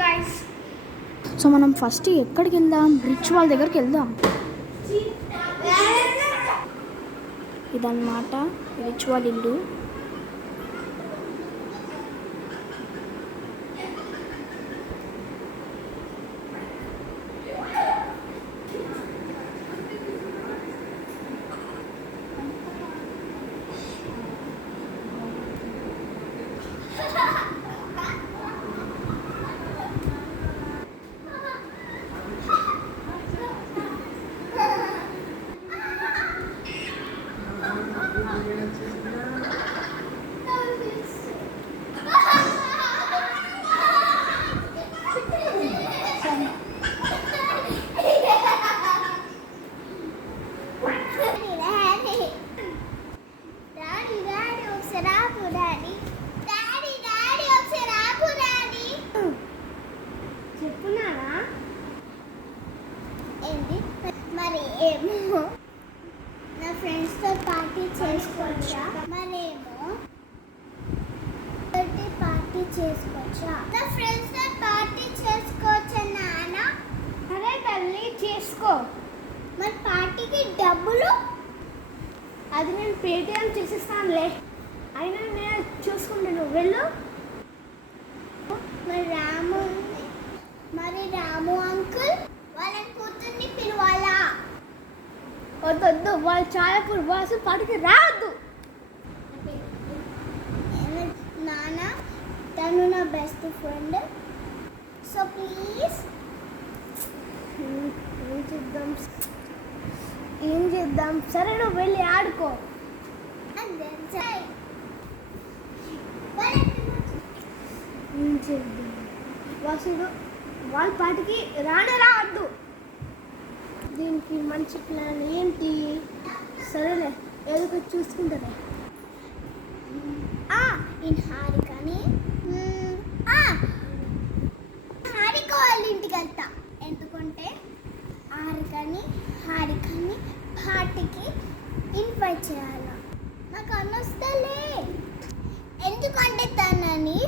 Guys. So మనం first ఎక్కడికి వెళ్దాం? రిచ్ వాళ్ళ దగ్గరికి వెళ్దాం. ఇదన్నమాట రిచ్ వాళ్ళ ఇల్లు. మరి ఏమో నా ఫ్రెండ్స్తో పార్టీ చేసుకోవచ్చా? మరేమో పార్టీ చేసుకోవచ్చా? నా ఫ్రెండ్స్తో పార్టీ చేసుకోవచ్చా నాన్న? అరే తల్లి చేసుకో. మరి పార్టీకి డబ్బులు? అది నేను పేటిఎం చేసిస్తానులే. అయినా నేను చూసుకుంటాను, వెళ్ళు. మరి రాము అంకుల్ వాళ్ళ కూతుర్ని పిలవాలా? వద్దు, వాళ్ళు చాలా వాసు పాటికి రావద్దు. నాన్న తను నా బెస్ట్ ఫ్రెండ్, సో ప్లీజ్. ఏం చేద్దాం? సరే నువ్వు వెళ్ళి ఆడుకో. ఏం చేద్దాం? వాసుడు వాళ్ళ పాటికి రావద్దు. దీనికి మంచి ప్లాన్ ఏంటి? సరేలే, ఏదో చూసుకుంటారే. హారికని హారిక వాళ్ళ ఇంటికి వెళ్తా. ఎందుకంటే హారికని పార్టీకి ఇన్వైట్ చేయాల. నాకు అనొస్తలే. ఎందుకంటే తనని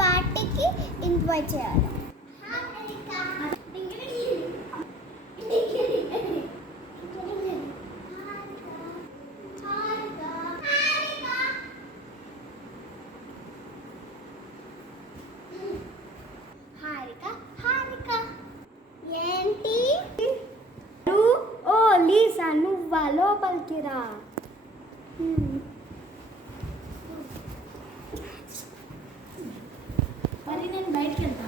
పార్టీకి ఇన్వైట్ చేయాలి.